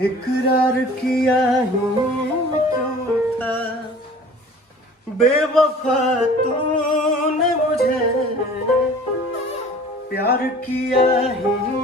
इकरार किया ही क्यों था, बेवफा तूने मुझे प्यार किया ही